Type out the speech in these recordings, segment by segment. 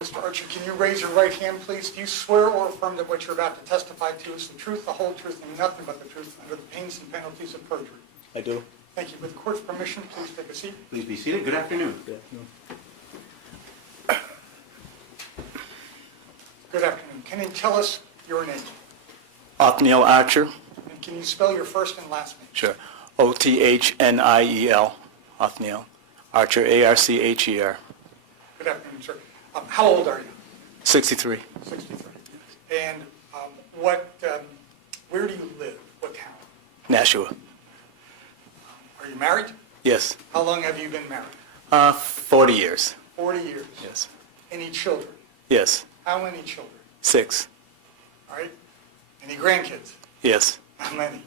Mr. Archer, can you raise your right hand, please? Do you swear or affirm that what you're about to testify to is the truth, the whole truth, and nothing but the truth under the pains and penalties of perjury? I do. Thank you. With the court's permission, please take a seat. Please be seated. Good afternoon. Good afternoon. Good afternoon. Can you tell us your name? Othniel Archer. And can you spell your first and last name? Sure. Othniel. Othniel. Archer, Archer. Good afternoon, sir. How old are you? 63. 63. And where do you live? What town? Nashua. Are you married? Yes. How long have you been married? 40 years. 40 years. Yes. Any children? Yes. How many children? 6. All right. Any grandkids? Yes. How many?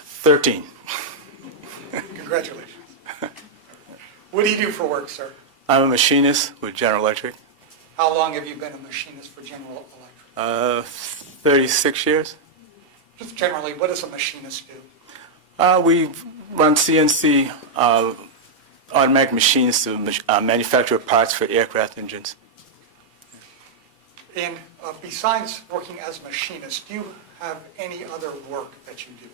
13. Congratulations. What do you do for work, sir? I'm a machinist with General Electric. How long have you been a machinist for General Electric? 36 years. Just generally, what does a machinist do? We run CNC automatic machines to manufacture parts for aircraft engines. And besides working as a machinist, do you have any other work that you do?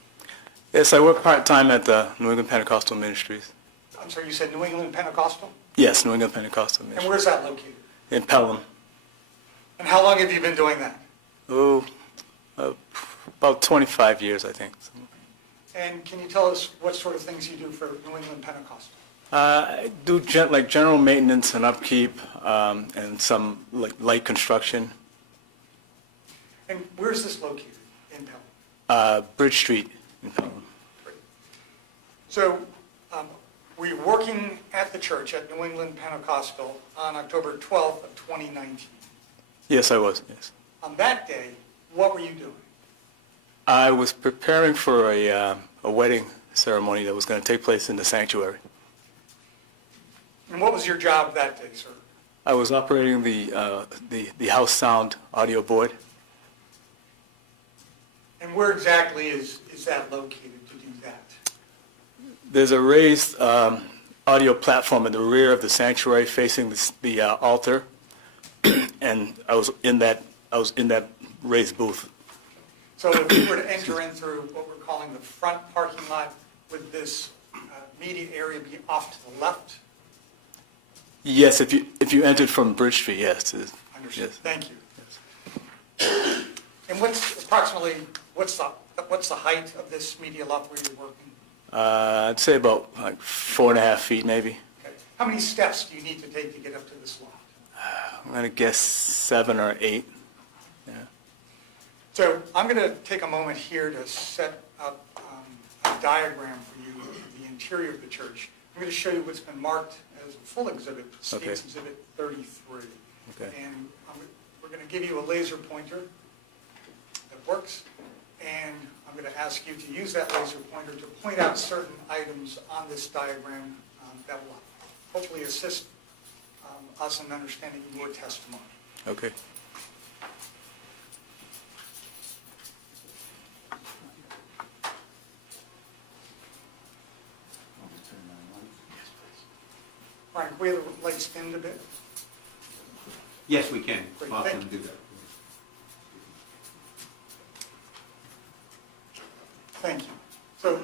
Yes, I work part-time at the New England Pentecostal Ministries. I'm sorry, you said New England Pentecostal? Yes, New England Pentecostal And Ministries. where's that located? In Pelham. And how long have you been doing that? About 25 years, I think. And can you tell us what sort of things you do for New England Pentecostal? I do like general maintenance and upkeep, and some light construction. And where's this located in Pelham? Bridge Street in Pelham. Great. So were you working at the church at New England Pentecostal on October 12th of 2019? Yes, I was. Yes. On that day, what were you doing? I was preparing for a wedding ceremony that was going to take place in the sanctuary. And what was your job that day, sir? I was operating the house sound audio board. And where exactly is that located to do that? There's a raised audio platform in the rear of the sanctuary facing the altar, and I was in that raised booth. So if we were to enter in through what we're calling the front parking lot, would this media area be off to the left? Yes, if you entered from Bridge Street, yes. Understood. Yes. Thank you. And what's the height of this media loft where you're working? I'd say about like 4.5 feet, maybe. Okay. How many steps do you need to take to get up to this loft? I'm going to guess 7 or 8. Yeah. So I'm going to take a moment here to set up a diagram for you of the interior of the church. I'm going to show you what's been marked as a full exhibit, States Okay. Exhibit 33. Okay. And we're going to give you a laser pointer that works, and I'm going to ask you to use that laser pointer to point out certain items on this diagram that will hopefully assist us in understanding your testimony. Okay. Brian, can we have the lights dimmed a bit? Yes, we can. Great, Often thank you. do that. Thank you. So,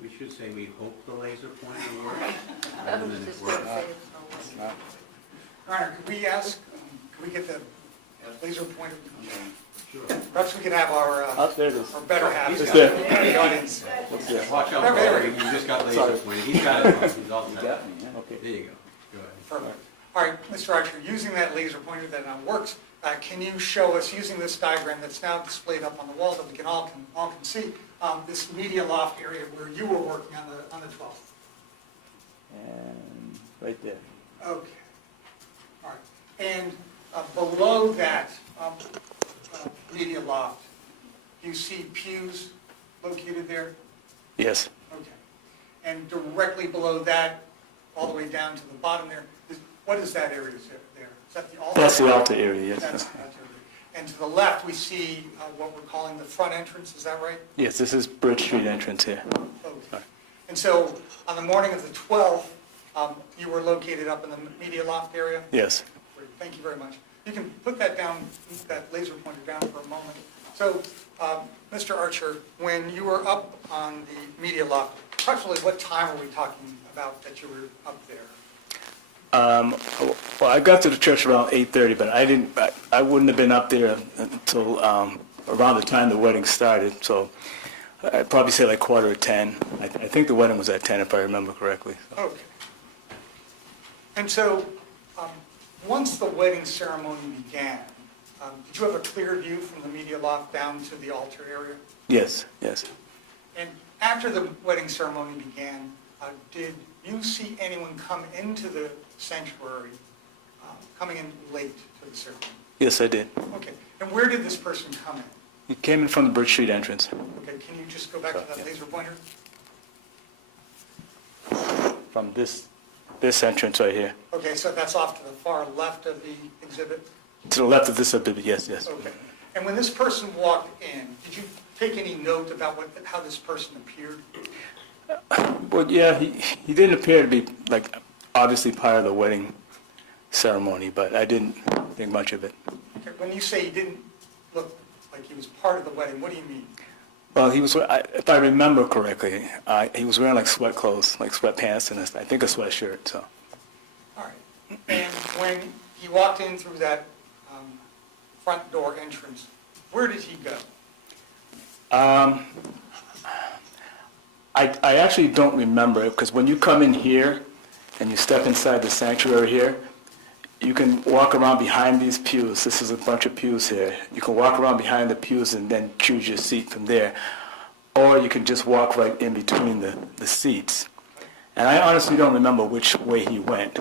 We should say we hope the laser pointer works rather than it works. Brian, could we ask, could we get the laser pointer? Sure. Perhaps we could have our There it is. better half He's in got the audience. Watch out, There Barry, we you go. just got laser pointed. He's got it. He's all set. Okay. There you go. Go ahead. Perfect. All right, Mr. Archer, using that laser pointer that now works, can you show us, using this diagram that's now displayed up on the wall that we can all can see, this media loft area where you were working on the 12th? And right there. Okay. All right. And below that media loft, do you see pews located there? Yes. Okay. And directly below that, all the way down to the bottom there, what is that area there? Is that the altar? That's the altar area, yes. That's the altar area. And to the left, we see what we're calling the front entrance, is that right? Yes, this is Bridge Street entrance here. Okay. And so, on the morning of the 12th, you were located up in the media loft area? Yes. Great, thank you very much. You can put that down, that laser pointer down for a moment. So, Mr. Archer, when you were up on the media loft, approximately what time are we talking about that you were up there? Well, I got to the church around 8:30, but I wouldn't have been up there until around the time the wedding started, so I'd probably say like 9:45. I think the wedding was at 10, if I remember correctly. Okay. And so, once the wedding ceremony began, did you have a clear view from the media loft down to the altar area? Yes, yes. And after the wedding ceremony began, did you see anyone come into the sanctuary, coming in late to the ceremony? Yes, I did. Okay. And where did this person come in? He came in from the Bridge Street entrance. Okay, can you just go back to that Yeah. laser pointer? From this entrance right here. Okay, so that's off to the far left of the exhibit? To the left of this exhibit, yes, yes. Okay. And when this person walked in, did you take any note about how this person appeared? Well, yeah, he didn't appear to be, like, obviously part of the wedding ceremony, but I didn't think much of it. Okay, when you say he didn't look like he was part of the wedding, what do you mean? Well, he was, if I remember correctly, he was wearing like sweat clothes, like sweatpants and I think a sweatshirt, so. All right. And when he walked in through that front door entrance, where did he go? I actually don't remember it, because when you come in here and you step inside the sanctuary here, you can walk around behind these pews. This is a bunch of pews here. You can walk around behind the pews and then choose your seat from there. Or you can just walk right in between the seats. And I honestly don't remember which way he went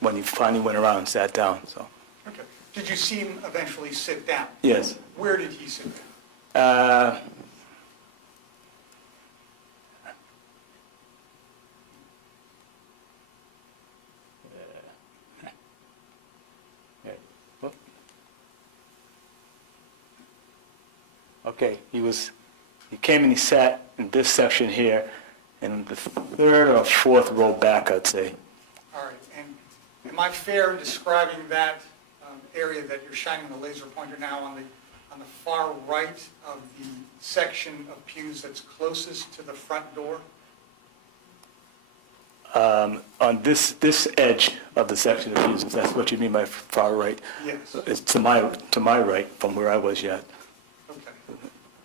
when he finally went around and sat down, so. Okay. Did you see him eventually sit down? Yes. Where did he sit down? Okay, he came and he sat in this section here, in the third or fourth row back, I'd say. All right. And am I fair in describing that area that you're shining the laser pointer now on the far right of the section of pews that's closest to the front door? On this edge of the section of pews, if that's what you mean by far right. Yes. It's to my right from where I was yet. Okay.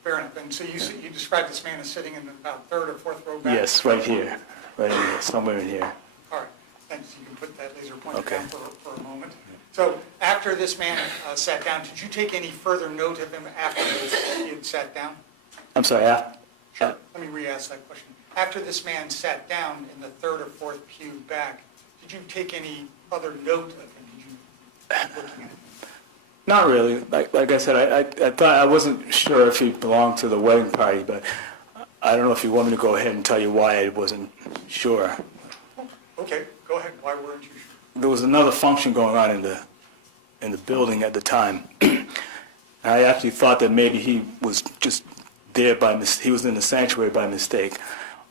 Fair enough. And so you described this man as sitting in about third or fourth row back? Yes, right here, somewhere in here. All right. Thanks. You can put that laser pointer Okay. down for a moment. So after this man sat down, did you take any further note of him after he had sat down? I'm sorry, Sure. Let me re-ask that question. After this man sat down in the third or fourth pew back, did you take any other note of him? Did you keep looking at him? not really. Like I said, I thought, I wasn't sure if he belonged to the wedding party, but I don't know if you want me to go ahead and tell you why I wasn't sure. Okay, go ahead. Why weren't you sure? There was another function going on in the building at the time. I actually thought that maybe he was just there he was in the sanctuary by mistake.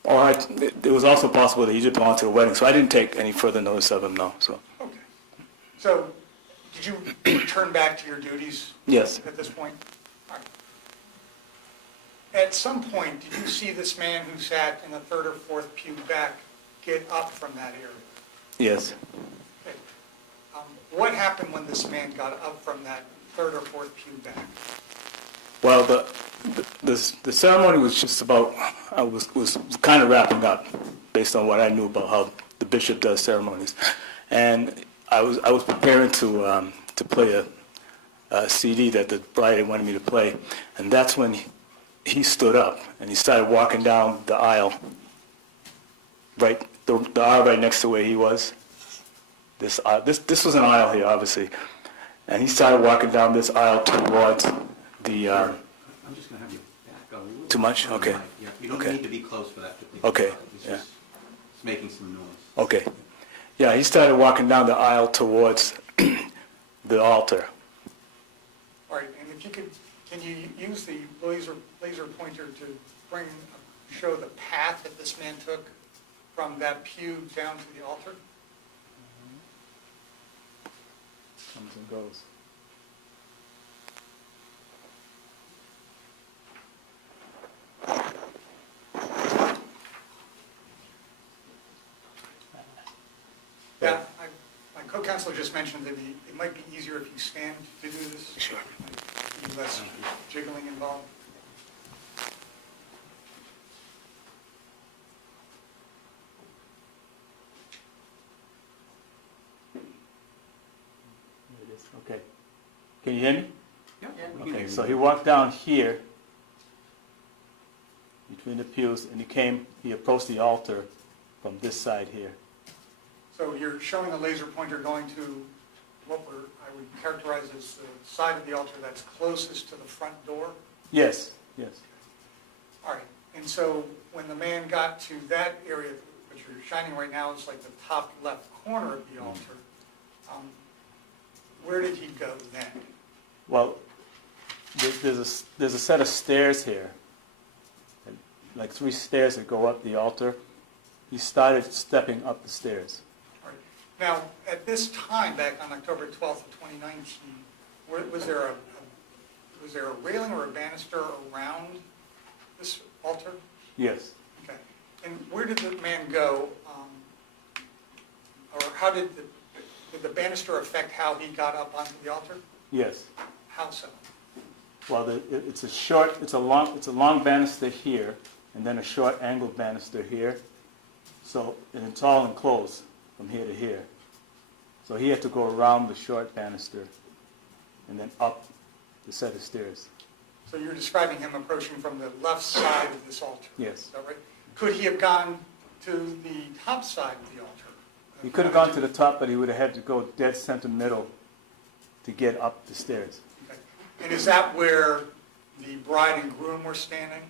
Or it was also possible that he did belong to the wedding, so I didn't take any further notice of him, no. So Okay. So did you return back to your duties yes, at this point? All right. At some point, did you see this man who sat in the third or fourth pew back get up from that area? yes. Okay. What happened when this man got up from that third or fourth pew back? Well, the ceremony was just about, was kind of wrapping up, based on what I knew about how the bishop does ceremonies, and I was preparing to play a CD that the bride wanted me to play, and that's when he stood up and he started walking down the aisle, the aisle right next to where he was. This was an aisle here, obviously, and he started walking down this aisle towards the. I'm just going to have you back a little. Too much? on the Okay. mic. Yeah, you don't Okay. need to be close for that particular Okay, part. It's yeah. just it's making some noise. Okay. Yeah, he started walking down the aisle towards the altar. All right, If you could, can you use the laser pointer to show the path that this man took from that pew down to the altar? Comes and goes. Yeah, my co-counsel just mentioned that it might be easier if you stand to do this. Sure. Might be less jiggling involved. There it is. Okay. Can you hear me? Yeah. Okay, so he walked down here between the pews, and he approached the altar from this side here. So you're showing the laser pointer going to what I would characterize as the side of the altar that's closest to the front door? Yes, yes. All right, and so when the man got to that area, which you're shining right now, is like the top left corner of the altar, where did he go then? Well, there's a set of stairs here, like 3 stairs that go up the altar. He started stepping up the stairs. All right. Now, at this time, back on October 12th of 2019, was there a railing or a banister around this altar? Yes. Okay. And where did the man go, or how did the banister affect how he got up onto the altar? Yes. How so? Well, it's a long banister here, and then a short angled banister here. So, and it's all enclosed from here to here. So he had to go around the short banister and then up the set of stairs. So you're describing him approaching from the left side of this altar? Yes. Is that right? Could he have gone to the top side of the altar? He could have gone to the top, but he would have had to go dead center middle to get up the stairs. Okay. And is that where the bride and groom were standing?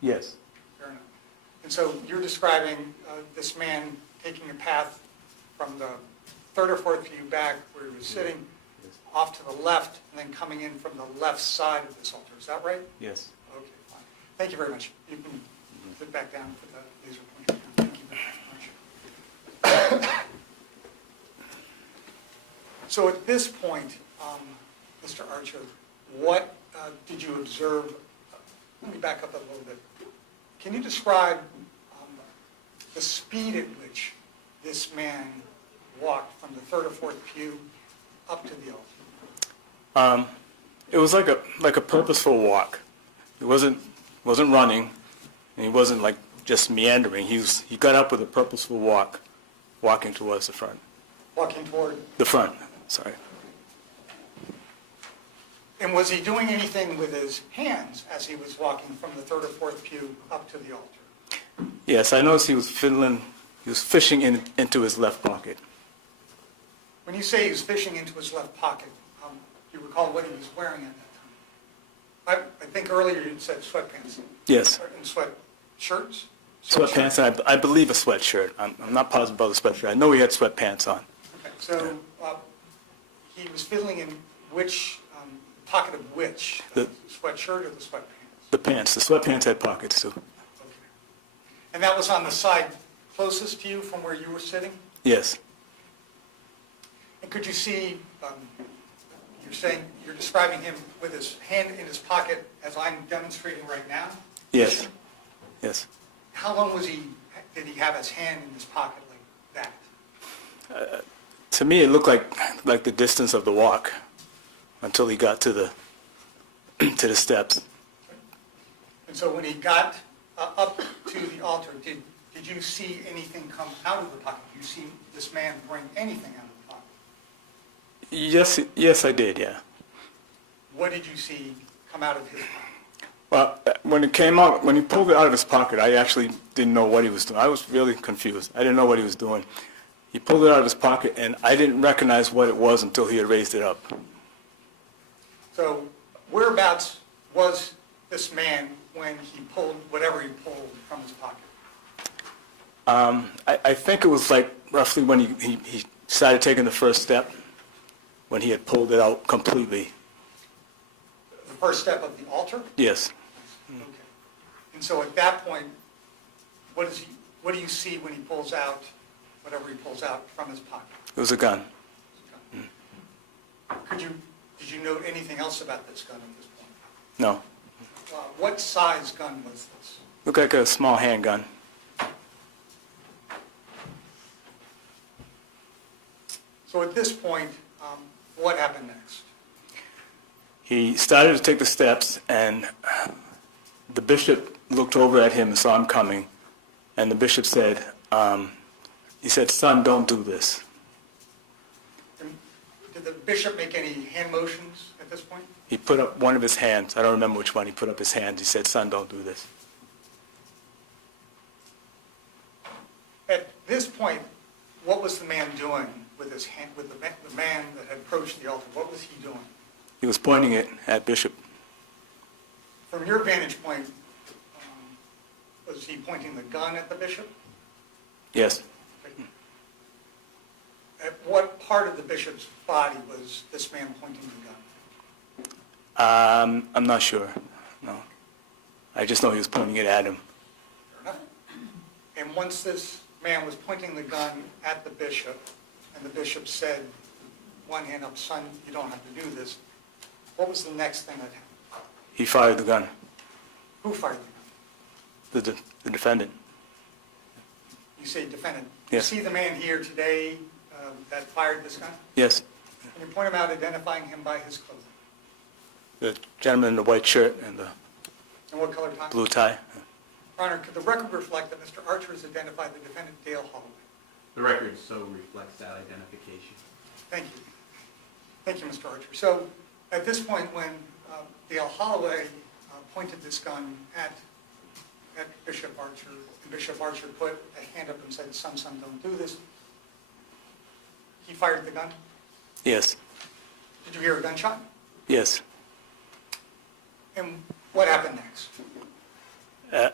Yes. Fair enough. And so you're describing this man taking a path from the third or fourth pew back where he was sitting, off to the left, and then coming in from the left side of this altar. Is that right? Yes. Okay, fine. Thank you very much. You can sit back down for the laser pointer. Thank you very much. So at this point, Mr. Archer, what did you observe? Let me back up a little bit. Can you describe the speed at which this man walked from the third or fourth pew up to the altar? It was like a purposeful walk. He wasn't running, and he wasn't like just meandering. He got up with a purposeful walk, walking towards the front. Walking toward? The front, sorry. And was he doing anything with his hands as he was walking from the third or fourth pew up to the altar? Yes, I noticed he was fishing into his left pocket. When you say he was fishing into his left pocket, do you recall what he was wearing at that time? I think earlier you said sweatpants. Yes. And sweatshirts? Sweatpants, and I believe a sweatshirt. I'm not positive about the sweatshirt. I know he had sweatpants on. Okay, so he was fiddling in which, pocket of which? The sweatshirt or the sweatpants? The pants. The sweatpants had pockets too. Okay. And that was on the side closest to you from where you were sitting? Yes. And could you see, you're describing him with his hand in his pocket as I'm demonstrating right now? Yes. Yes. How long did he have his hand in his pocket like that? To me, it looked like the distance of the walk until he got to the steps. And so when he got up to the altar, did you see anything come out of the pocket? Did you see this man bring anything out of the pocket? Yes, I did. Yeah. What did you see come out of his pocket? Well, when he pulled it out of his pocket, I actually didn't know what he was doing. I was really confused. I didn't know what he was doing. He pulled it out of his pocket, and I didn't recognize what it was until he had raised it up. So whereabouts was this man when he pulled whatever he pulled from his pocket? I think it was like roughly when he started taking the first step, when he had pulled it out completely. first step of the altar? Yes. Okay. And so at that point, what do you see when he pulls out, whatever he pulls out from his pocket? It was a gun. Did you note anything else about this gun at this point? No. What size gun was this? Looked like a small handgun. So at this point, what happened next? He started to take the steps, and the bishop looked over at him and saw him coming, and the bishop said, he said, "Son, don't do this." And did the bishop make any hand motions at this point? He put up one of his hands. I don't remember which one. He put up his hand. He said, "Son, don't do this." At this point, what was the man doing with his hand, with the man that had approached the altar? What was he doing? He was pointing it at Bishop. From your vantage point, was he pointing the gun at the bishop? Yes. At what part of the bishop's body was this man pointing the gun? I'm not sure. No. I just know he was pointing it at him. Fair enough. And once this man was pointing the gun at the bishop, and the bishop said, one hand up, "Son, you don't have to do this," what was the next thing that happened? He fired the gun. Who fired the gun? The defendant. You say defendant. Yes. You see the man here today that fired this gun? Yes. Can you point him out, identifying him by his clothing? The gentleman in the white shirt and the And what color tie? blue tie. Your Honor, could the record reflect that Mr. Archer has identified the defendant, Dale Holloway? The record so reflects that identification. Thank you. Thank you, Mr. Archer. So at this point, when Dale Holloway pointed this gun at Bishop Archer, and Bishop Archer put a hand up and said, son, don't do this, he fired the gun? Yes. Did you hear a gunshot? Yes. And what happened next?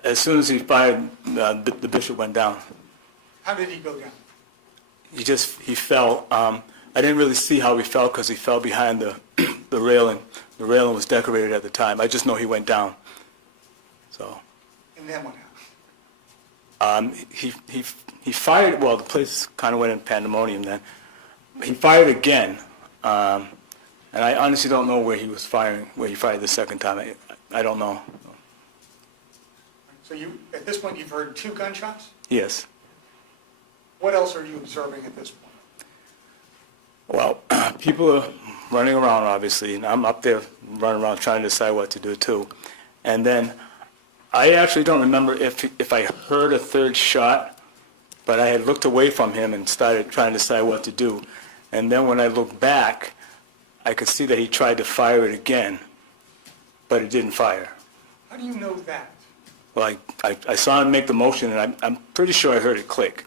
As soon as he fired, the bishop went down. How did he go down? He fell. I didn't really see how he fell because he fell behind the railing. The railing was decorated at the time. I just know he went down. So. And then what happened? He fired. Well, the place kind of went in pandemonium then. He fired again, and I honestly don't know where he was firing. Where he fired the second time, I don't know. So at this point, you've heard 2 gunshots? Yes. What else are you observing at this point? Well, people are running around, obviously, and I'm up there running around trying to decide what to do too. And then I actually don't remember if I heard a third shot, but I had looked away from him and started trying to decide what to do. And then when I looked back, I could see that he tried to fire it again, but it didn't fire. How do you know that? Well, I saw him make the motion, and I'm pretty sure I heard it click.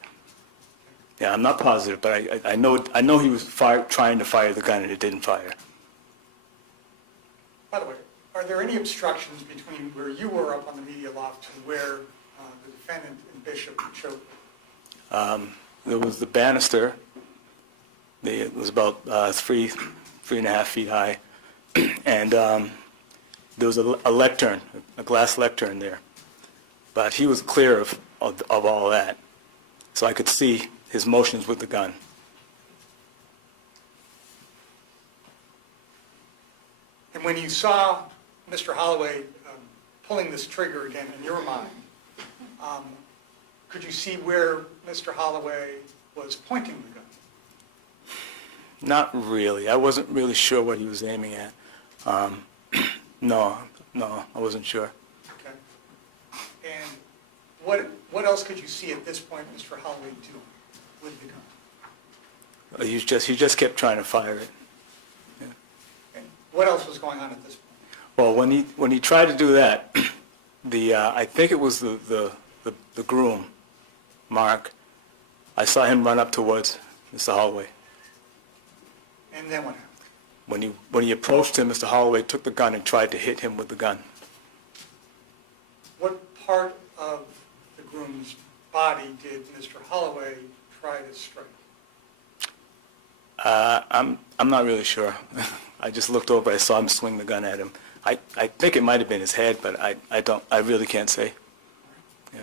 Yeah, I'm not positive, but I know he was trying to fire the gun, and it didn't fire. By the way, are there any obstructions between where you were up on the media loft to where the defendant and Bishop showed? There was the banister. It was about 3.5 feet high, and there was a lectern, a glass lectern there. But he was clear of all that, so I could see his motions with the gun. And when you saw Mr. Holloway pulling this trigger again in your mind, could you see where Mr. Holloway was pointing the gun? Not really. I wasn't really sure what he was aiming at. No, I wasn't sure. Okay. And what else could you see at this point Mr. Holloway doing with the gun? He just kept trying to fire it. Yeah. And what else was going on at this point? Well, when he tried to do that, I think it was the groom, Mark. I saw him run up towards Mr. Holloway. And then what happened? When he approached him, Mr. Holloway took the gun and tried to hit him with the gun. What part of the groom's body did Mr. Holloway try to strike? I'm not really sure. I just looked over. I saw him swing the gun at him. I think it might have been his head, but I really can't say. Yeah.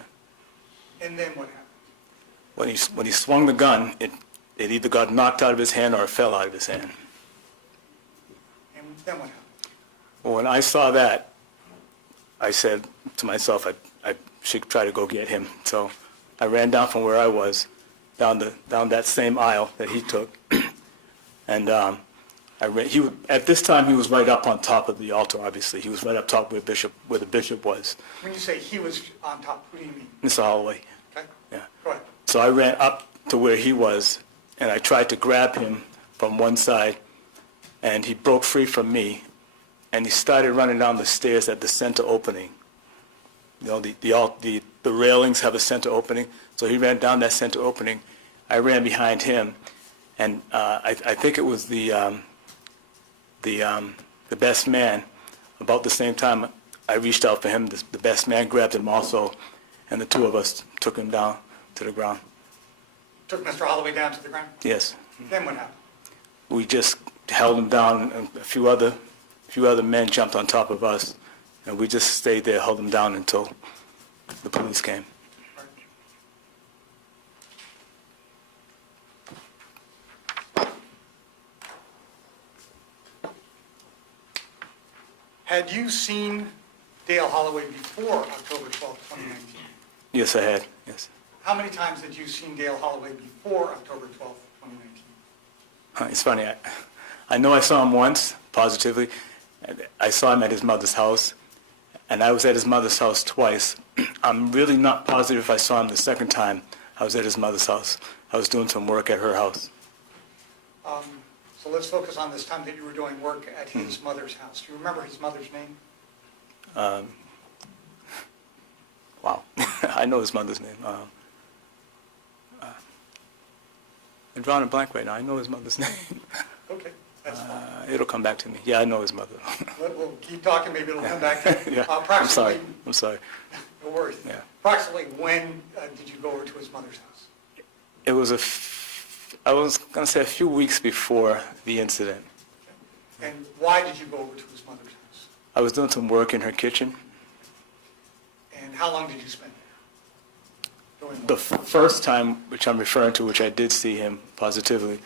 And then what happened? When he swung the gun, it either got knocked out of his hand or it fell out of his hand. And then what happened? Well, when I saw that, I said to myself, I should try to go get him. So I ran down from where I was, down that same aisle that he took, and at this time he was right up on top of the altar. Obviously, he was right up top where the bishop was. When you say he was on top, who do you mean? Mr. Holloway. Okay, Yeah. go ahead. So I ran up to where he was, and I tried to grab him from one side, and he broke free from me, and he started running down the stairs at the center opening. You know, the railings have a center opening, so he ran down that center opening. I ran behind him, and I think it was the best man. About the same time, I reached out for him. The best man grabbed him also, and the two of us took him down to the ground. Took Mr. Holloway down to the ground? Yes. Then what happened? We just held him down, and a few other men jumped on top of us, and we just stayed there, held him down until the police came. Right. Had you seen Dale Holloway before October 12, 2019? Yes, I had, yes. How many times had you seen Dale Holloway before October 12, 2019? It's funny, I know I saw him once, positively. I saw him at his mother's house, and I was at his mother's house twice. I'm really not positive if I saw him the second time I was at his mother's house. I was doing some work at her house. So let's focus on this time that you were doing work at his mother's house. Do you remember his mother's name? Wow, I know his mother's name. I'm drawing a blank right now. I know his mother's name. Okay, that's fine. It'll come back to me. Yeah, I know his mother. We'll keep talking, maybe it'll come back to you. Yeah, I'm sorry. I'm sorry. No worries. Yeah. Approximately when did you go over to his mother's house? It was I was going to say a few weeks before the incident. And why did you go over to his mother's house? I was doing some work in her kitchen. And how long did you spend there? Doing The what? first time, which I'm referring to, which I did see him positively,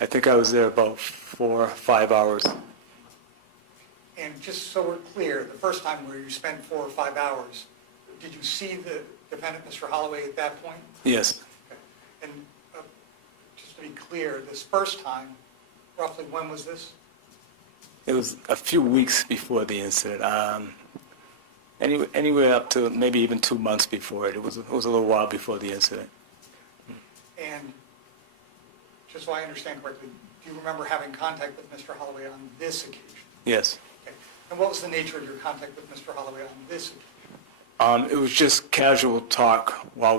I think I was there about 4 or 5 hours. And just so we're clear, the first time where you spent 4 or 5 hours, did you see the defendant, Mr. Holloway, at that point? Yes. Okay. And just to be clear, this first time, roughly when was this? It was a few weeks before the incident. Anywhere up to maybe even 2 months before it. It was a little while before the incident. And just so I understand correctly, do you remember having contact with Mr. Holloway on this occasion? Yes. Okay. And what was the nature of your contact with Mr. Holloway on this occasion? It was just casual talk while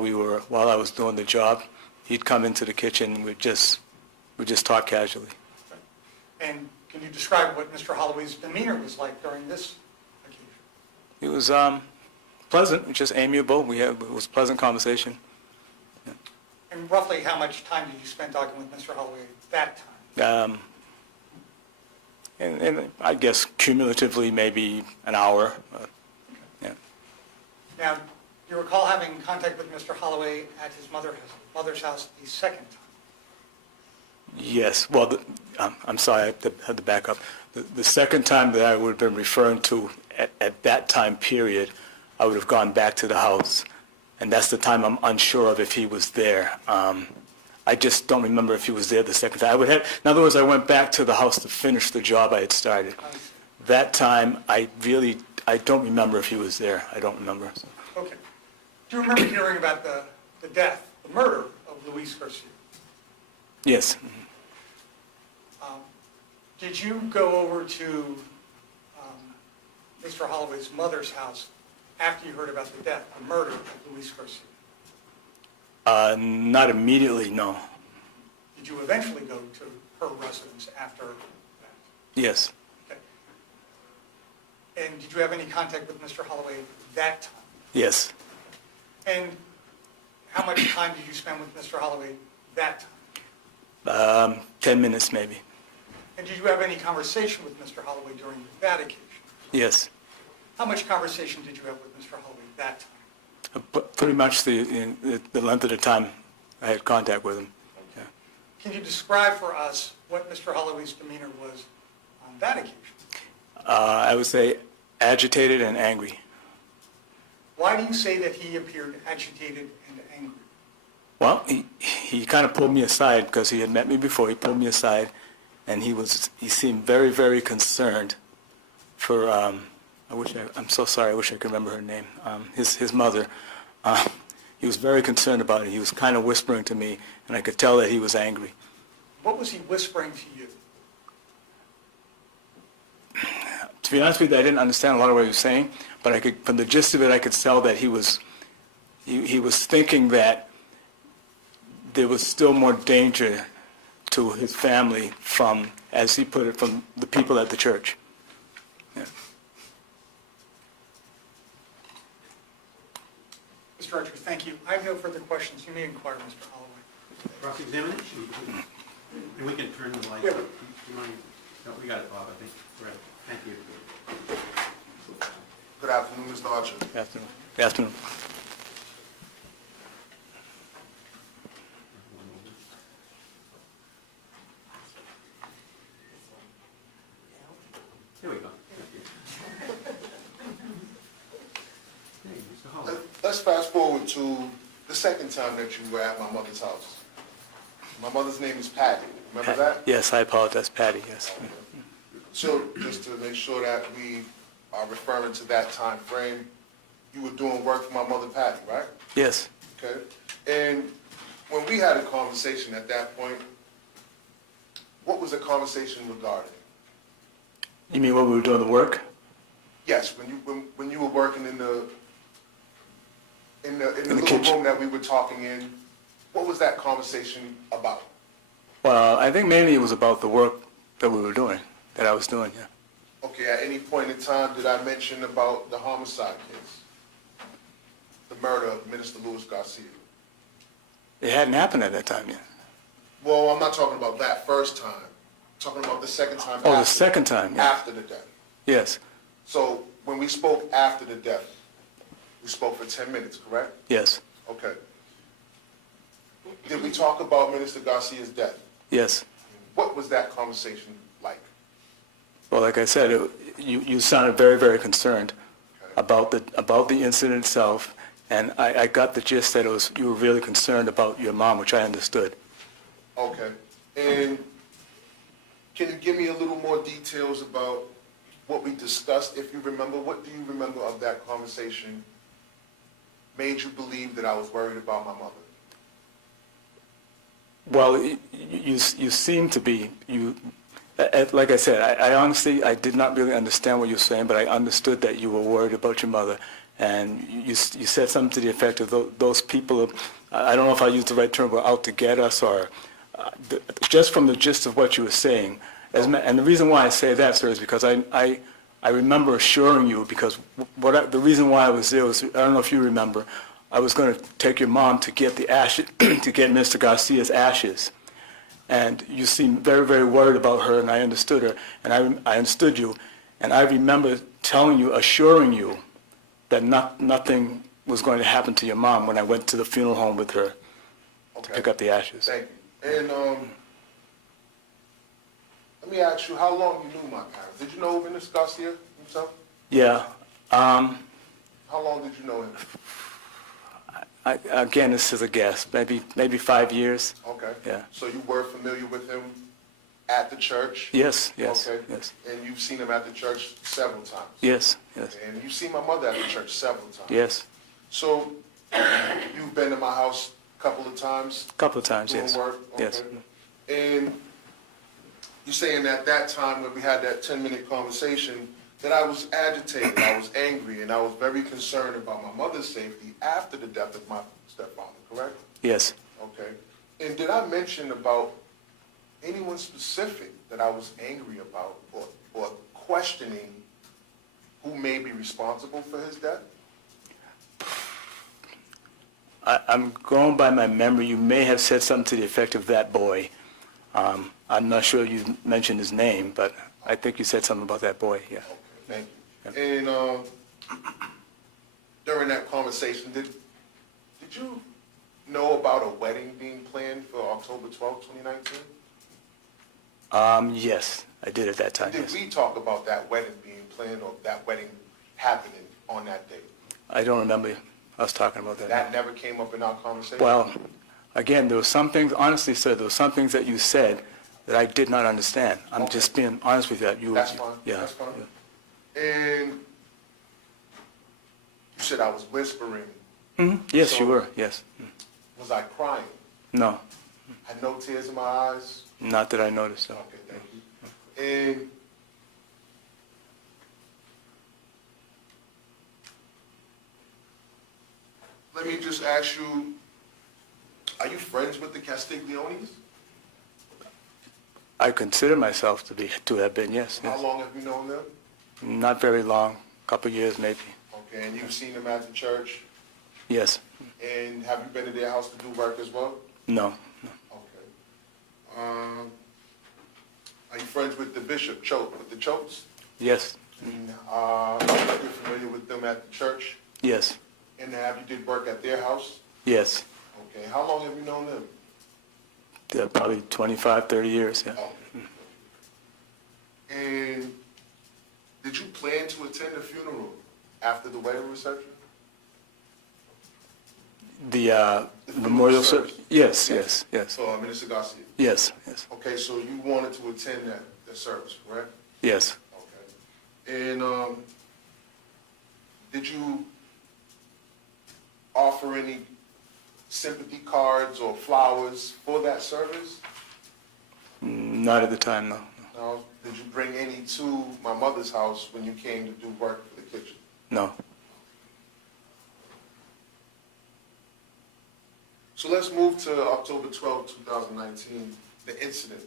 I was doing the job. He'd come into the kitchen and we'd just talk casually. Okay. And can you describe what Mr. Holloway's demeanor was like during this occasion? It was pleasant, just amiable. It was a pleasant conversation. And roughly how much time did you spend talking with Mr. Holloway at that time? And I guess cumulatively maybe an hour. Yeah. Now, do you recall having contact with Mr. Holloway at his mother's house the second time? Yes. Well, I'm sorry, I had to back up. The second time that I would have been referring to at that time period, I would have gone back to the house. And that's the time I'm unsure of if he was there. I just don't remember if he was there the second time. In other words, I went back to the house to finish the job I had started. That time, I don't remember if he was there. I don't remember. So. Okay. Do you remember hearing about the death, the murder of Luis Garcia? Yes. Did you go over to Mr. Holloway's mother's house after you heard about the death, the murder of Luis Garcia? Not immediately, no. Did you eventually go to her residence after that? Yes. Okay. And did you have any contact with Mr. Holloway that time? Yes. And how much time did you spend with Mr. Holloway that time? 10 minutes maybe. And did you have any conversation with Mr. Holloway during that occasion? Yes. How much conversation did you have with Mr. Holloway that time? Pretty much the length of the time I had contact with him. Yeah. Can you describe for us what Mr. Holloway's demeanor was on that occasion? I would say agitated and angry. Why do you say that he appeared agitated and angry? Well, he kind of pulled me aside because he had met me before. He pulled me aside, and he seemed very, very concerned for, I'm so sorry, I wish I could remember her name, his mother. He was very concerned about it. He was kind of whispering to me, and I could tell that he was angry. What was he whispering to you? To be honest with you, I didn't understand a lot of what he was saying, but I could, from the gist of it, I could tell that he was thinking that there was still more danger to his family from, as he put it, from the people at the church. Yeah. Mr. Archer, thank you. I have no further questions. You may inquire, Mr. Holloway. Cross-examination. And we can turn the lights Yeah. up. You mind? No, we got it, Bob, I think. Right. Thank you. Good afternoon, Mr. Archer. Good afternoon. Good afternoon. There we go. Thank you. Hey, Mr. Holloway. Let's fast forward to the second time that you were at my mother's house. My mother's name is Patty. Remember that? Yes, I apologize, Patty, yes. So just to make sure that we are referring to that time frame, you were doing work for my mother Patty, right? Yes. Okay. And when we had a conversation at that point, what was the conversation regarding? You mean when we were doing the work? Yes, when you were working in the little kitchen. room that we were talking in, what was that conversation about? Well, I think mainly it was about the work that we were doing, that I was doing, yeah. Okay, at any point in time, did I mention about the homicide case? The murder of Minister Louis Garcia? It hadn't happened at that time yet. Well, I'm not talking about that first time. I'm talking about the second time. Oh, the after- second time, yeah. After the death. Yes, So when we spoke after the death, we spoke for 10 minutes, correct? yes, Okay. Did we talk about Minister Garcia's death? yes. What was that conversation like? Well, like I said, you sounded very, very concerned about the incident itself, and I got the gist that you were really concerned about your mom, which I understood. Okay. And can you give me a little more details about what we discussed, if you remember? What do you remember of that conversation made you believe that I was worried about my mother? Well, you seem to be, like I said, I honestly, I did not really understand what you were saying, but I understood that you were worried about your mother. And you said something to the effect of those people, I don't know if I used the right term, were out to get us, or just from the gist of what you were saying. And the reason why I say that, sir, is because I remember assuring you, because the reason why I was there was, I don't know if you remember, I was going to take your mom to get the ashes, to get Mr. Garcia's ashes. And you seemed very, very worried about her, and I understood her, and I understood you. And I remember telling you, assuring you, that nothing was going to happen to your mom when I went to the funeral home with her to pick up the ashes. Thank you. And let me ask you, how long you knew my parents? Did you know Minister Garcia himself? Yeah. How long did you know him? Again, this is a guess. Maybe 5 years. Okay. Yeah. So you were familiar with him at the church? Yes, yes, Okay. yes, And you've seen him at the church several times? yes, yes, And you've seen my mother at the church several times? yes. So you've been to my house a couple of times? A couple of times, Doing yes. work? Yes. Okay. And you're saying at that time when we had that 10-minute conversation that I was agitated, I was angry, and I was very concerned about my mother's safety after the death of my stepfather, correct? Yes. Okay. And did I mention about anyone specific that I was angry about or questioning who may be responsible for his death? I'm going by my memory. You may have said something to the effect of that boy. I'm not sure you mentioned his name, but I think you said something about that boy, yeah. Okay, thank And during that conversation, did you know about a wedding being planned for October 12th, 2019? Yes, I did at that time, Did yes. we talk about that wedding being planned or that wedding happening on that date? I don't remember us talking about that. That never came up in our conversation? Well, again, there were some things, honestly, sir, there were some things that you said that I did not understand. I'm Okay. just being honest with you. That's fine, Yeah. that's fine. And you said I was whispering. Yes, So- you were, yes. Was I crying? No, Had no tears in my eyes? not that I noticed, so. Okay, thank you. And let me just ask you, are you friends with the Castiglionis? I consider myself to have been, yes, How yes. long have you known them? Not very long, couple years maybe, Okay, and you've seen them at the church? yes. And have you been to their house to do work as well? No, Okay. Are you friends with the bishop, with the Chotes? yes, And, you're familiar with them at the church? yes, And have you did work at their house? yes. Okay, how long have you known them? Probably 25, 30 years, yeah. Oh. And did you plan to attend the funeral after the wedding reception? The funeral memorial service. service, yes, yes, yes, So, Minister Garcia. yes, yes, Okay, so you wanted to attend that service, correct? yes. Okay. And, did you offer any sympathy cards or flowers for that service? Not at the time, no, No? Did you bring any to my mother's house when you came to do work for the kitchen? no. So let's move to October 12, 2019, the incident.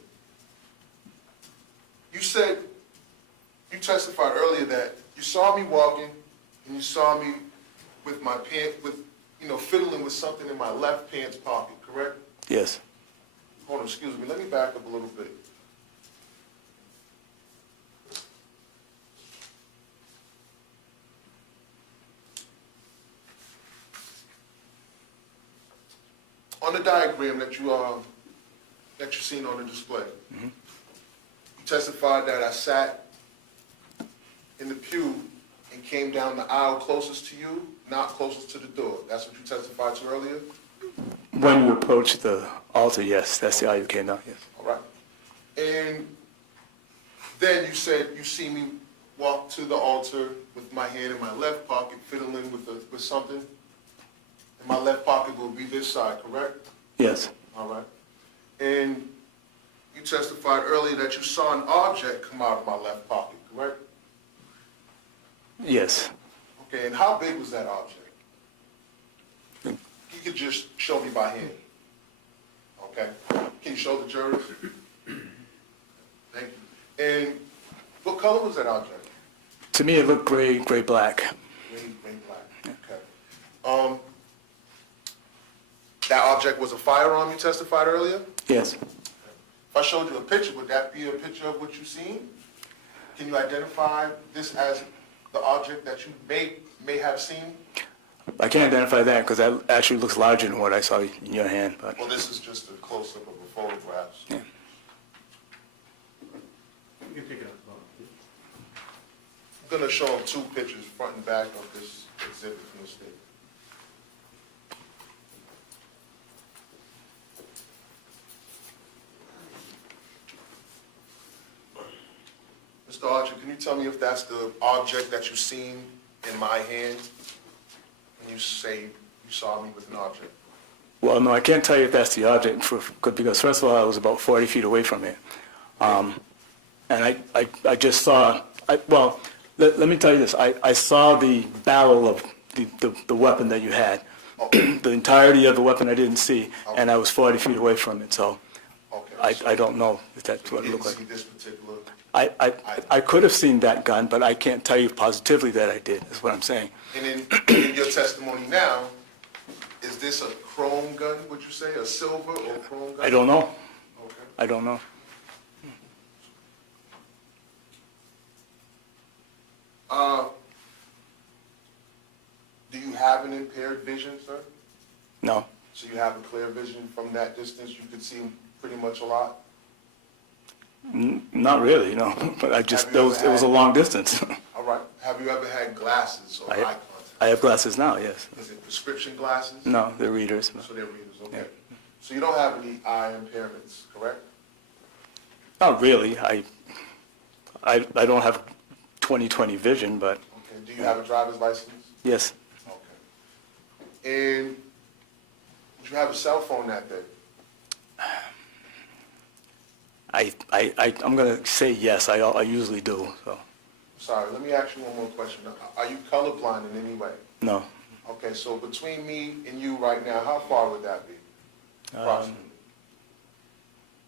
You testified earlier that you saw me walking and you saw me with my fiddling with something in my left pants pocket, correct? Yes. Hold on, excuse me, let me back up a little bit. On the diagram that you're seeing on the display, you testified that I sat in the pew and came down the aisle closest to you, not closest to the door. That's what you testified to earlier? When you approached the altar, yes, that's the aisle you came down, yes. All right. And then you said you see me walk to the altar with my hand in my left pocket, fiddling with something. And my left pocket will be this side, correct? Yes, All right. And you testified earlier that you saw an object come out of my left pocket, correct? yes. Okay, and how big was that object? You could just show me by hand. Okay? Can you show the jurors? Thank you. And what color was that object? To me, it looked gray, black. Gray, black. Okay. That object was a firearm you testified earlier? Yes, If I showed you a picture, would that be a picture of what you've seen? Can you identify this as the object that you may have seen? I can't identify that because that actually looks larger than what I saw in your hand, but, Well, this is just a close-up of a photograph. yeah. You can pick it up. I'm going to show them two pictures, front and back of this exhibit from the state. Mr. Archer, can you tell me if that's the object that you've seen in my hand when you say you saw me with an object? Well, no, I can't tell you if that's the object because first of all, I was about 40 feet away from it. And I just saw, let me tell you this. I saw the barrel of the weapon that you had. The entirety of the weapon I didn't see, and I was 40 feet away from it, so Okay. I don't know if that's You what it didn't looked see like. this particular, I could have seen that gun, but I can't tell you positively that I did, is what I'm saying. and in your testimony now, is this a chrome gun, would you say, a silver or chrome gun? I don't know. Okay. I don't know. Do you have an impaired vision, sir? No, So you have a clear vision from that distance, you could see pretty much a lot? not really, no, but I just, Have you it was a ever long distance. All right, have you ever had glasses or eye contact? I have glasses now, yes. Is it prescription glasses? No, they're readers. So they're readers, okay. Yeah. So you don't have any eye impairments, correct? Not really. I don't have 20/20 vision, but Okay, do you have a driver's license? yes, Okay. And did you have a cell phone that day? I'm going to say yes. I usually do, so, Sorry, let me ask you one more question. Are you colorblind in any way? no. Okay, so between me and you right now, how far would that be? Approximately.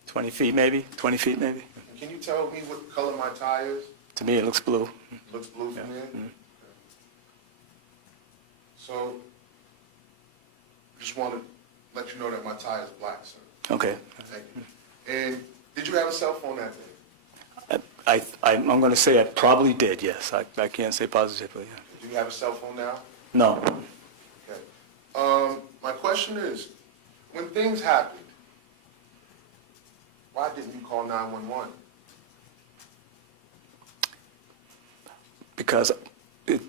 20 feet maybe, 20 feet maybe. And can you tell me what color my tie is? To me, it looks blue. Looks blue from Yeah. there? Mhm. So, just want to let you know that my tie is black, sir. Okay. Thank you. And did you have a cell phone that day? I'm going to say I probably did, yes. I can't say positively. Do you have a cell phone now? No. Okay. My question is, when things happened, why didn't you call 911? Because it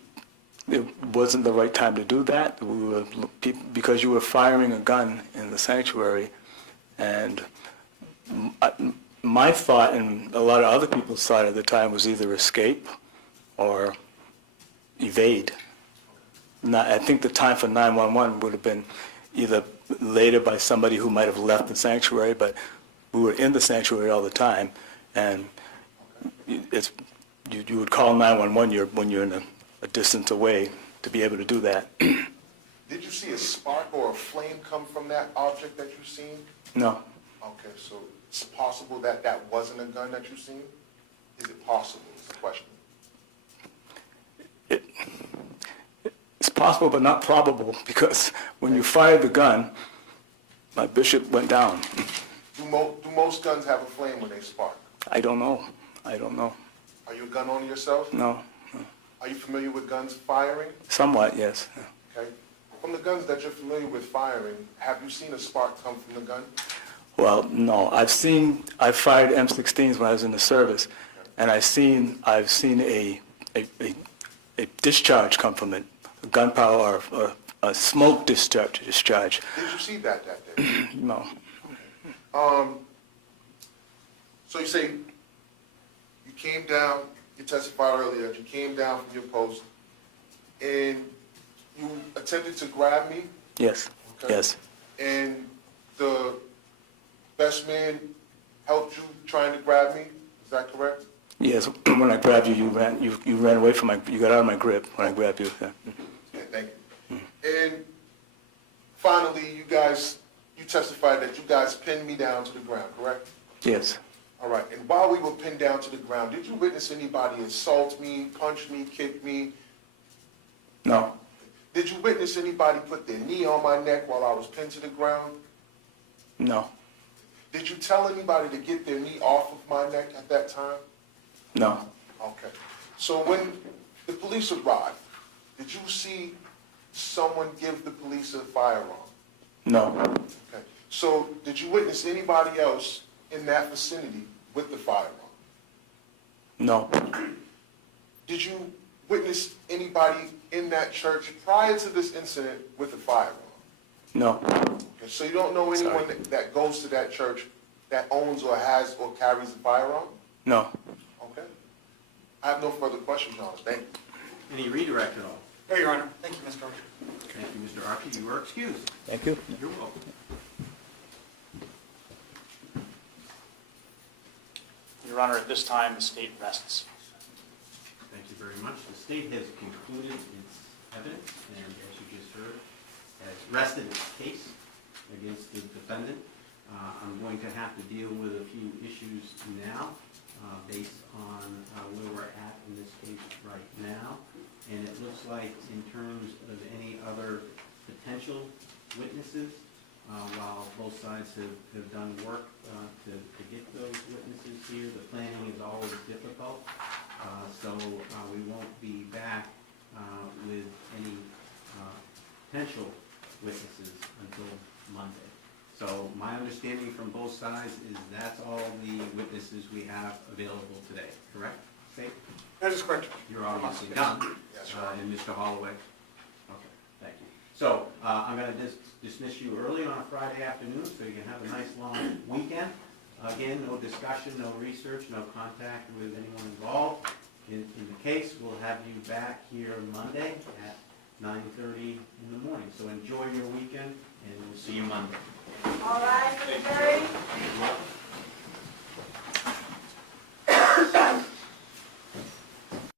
wasn't the right time to do that. Because you were firing a gun in the sanctuary, and my thought and a lot of other people's thought at the time was either escape or evade. I think the time for 911 would have been either later by somebody who might have left the sanctuary, but we were in the sanctuary all the time, and you would call 911 when you're in a distance away to be able to do that. Did you see a spark or a flame come from that object that you seen? No. Okay, so it's possible that that wasn't a gun that you seen? Is it possible, is the question. It's possible, but not probable, because when you fired the gun, my bishop went down. Do most guns have a flame when they spark? I don't know. I don't know. Are you a gun owner yourself? No. Are you familiar with guns firing? Somewhat, yes. Okay. From the guns that you're familiar with firing, have you seen a spark come from the gun? Well, no. I fired M16s when I was in the service, and I've seen a discharge come from it, a gunpowder or a smoke discharge. Did you see that day? No. So you say you came down, you testified earlier, that you came down from your post and you attempted to grab me? Yes. Okay. Yes. And the best man helped you trying to grab me? Is that correct? Yes. When I grabbed you, you ran away from you got out of my grip when I grabbed you. Yeah. Okay, thank you. And finally, you testified that you guys pinned me down to the ground, correct? Yes. All right, and while we were pinned down to the ground, did you witness anybody assault me, punch me, kick me? No. Did you witness anybody put their knee on my neck while I was pinned to the ground? No. Did you tell anybody to get their knee off of my neck at that time? No. Okay. So when the police arrived, did you see someone give the police a firearm? No. Okay. So did you witness anybody else in that vicinity with the firearm? No. Did you witness anybody in that church prior to this incident with a firearm? No. Okay. So you don't know anyone Sorry. that goes to that church that owns or has or carries a firearm? No. Okay. I have no further questions, Your Honor. Thank you. Any redirect at all? Here, Your Honor. Thank you, Mr. Archer. Thank you, Mr. Archie. You are excused. Thank you. You're welcome. Your Honor, at this time, the state rests. Thank you very much. The state has concluded its evidence, and as you just heard, has rested its case against the defendant. I'm going to have to deal with a few issues now, based on where we're at in this case right now. And it looks like in terms of any other potential witnesses, while both sides have done work to get those witnesses here, the planning is always difficult. So we won't be back with any potential witnesses until Monday. So my understanding from both sides is that's all the witnesses we have available today, correct? State? That is correct. You're obviously done. Yes, sir. And Mr. Holloway? Okay, thank you. So, I'm gonna dismiss you early on a Friday afternoon, so you can have a nice long weekend. Again, no discussion, no research, no contact with anyone involved. In the case, we'll have you back here Monday at 9:30 in the morning. So enjoy your weekend, and we'll see you Monday. All right, Mr. Perry? You're welcome.